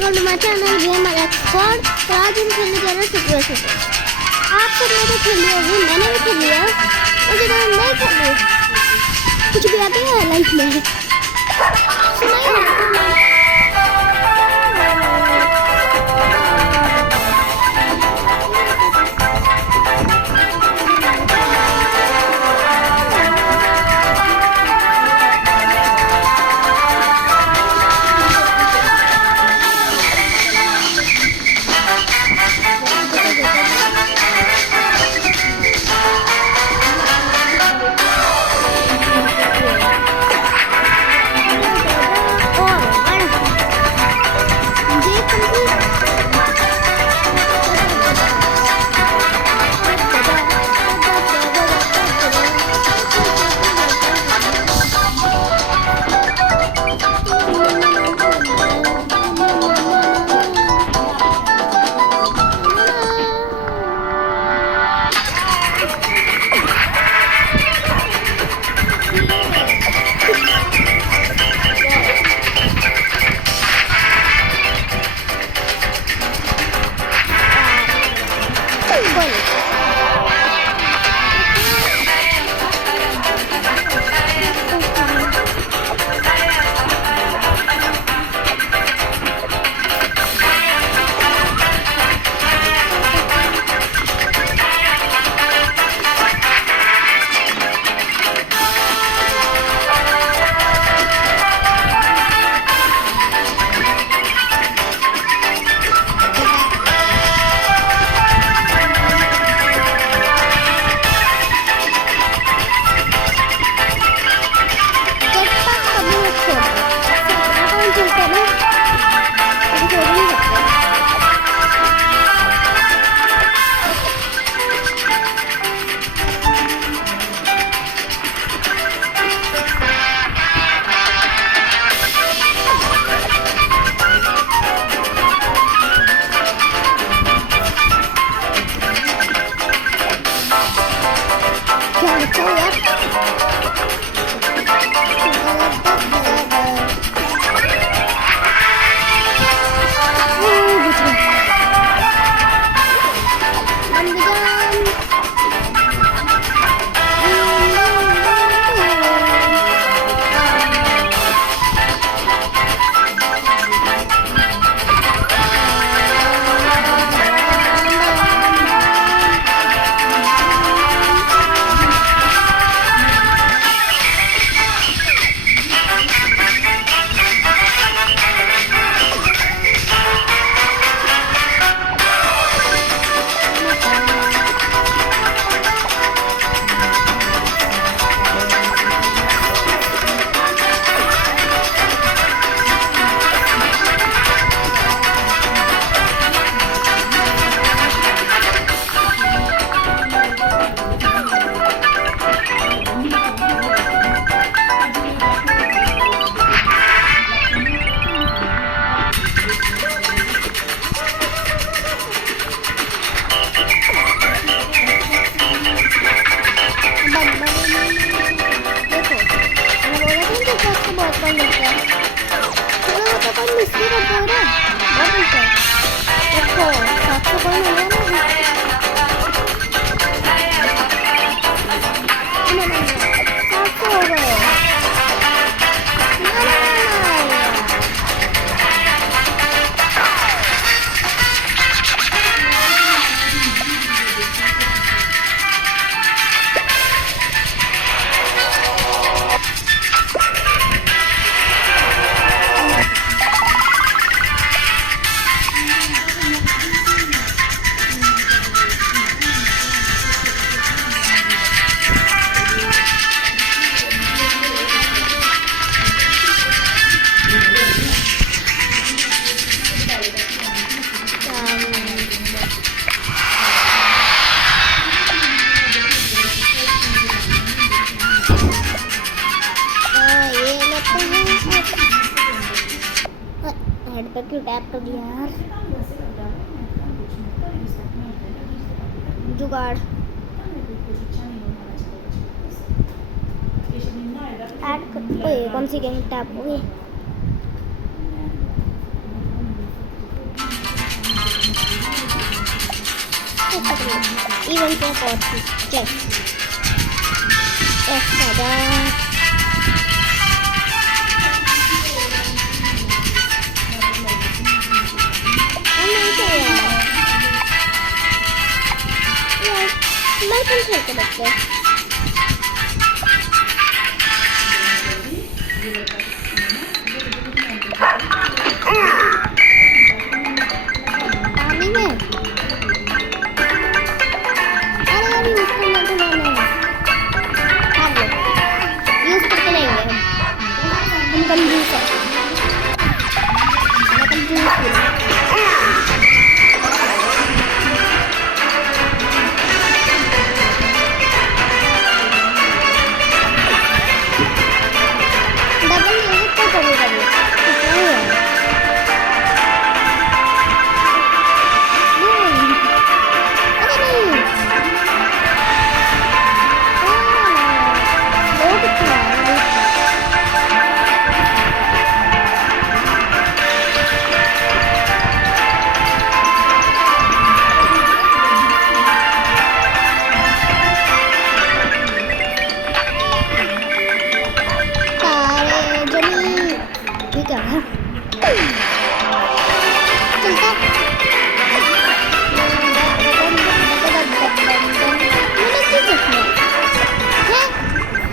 Welcome to my channel game squad. तो आज हम खेलने जा रहे हैं सुपर सुपर। आप सब लोगों ने खेली होगी, मैंने भी खेली है। और जब हम नहीं खेली कुछ भी आते हैं लाइफ में सुनाइए। पे क्यों टैप कर दिया यार। जुगाड़ ऐड कर कौन सी गेम टैप हो गई। इवन पे पहुंची चल ऐसा मैं कल खेल के देखते हैं पानी में अरे यार यूज करना तो मैंने हाँ लो यूज करके लेंगे हम कंजूस है मैं कंजूस हूँ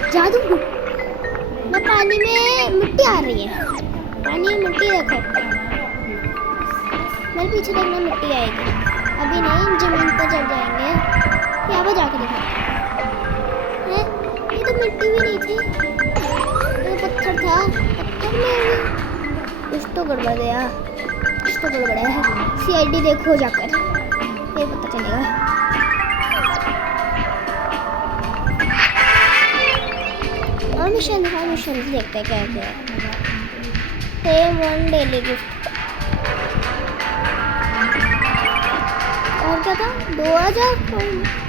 जादू मैं पानी में मिट्टी आ रही है पानी में मिट्टी देखो मेरे पीछे देखना मिट्टी आएगी अभी नहीं जमीन पर चढ़ जाएंगे यहाँ पर जाकर देखो हैं ये तो मिट्टी भी नहीं थी ये पत्थर था पत्थर में कुछ तो गड़बड़ है कुछ तो गड़बड़ है CID देखो जाकर ये पता चलेगा मिशन देखते हैं क्या क्या सेम 1 डेली गिफ्ट और क्या था 2000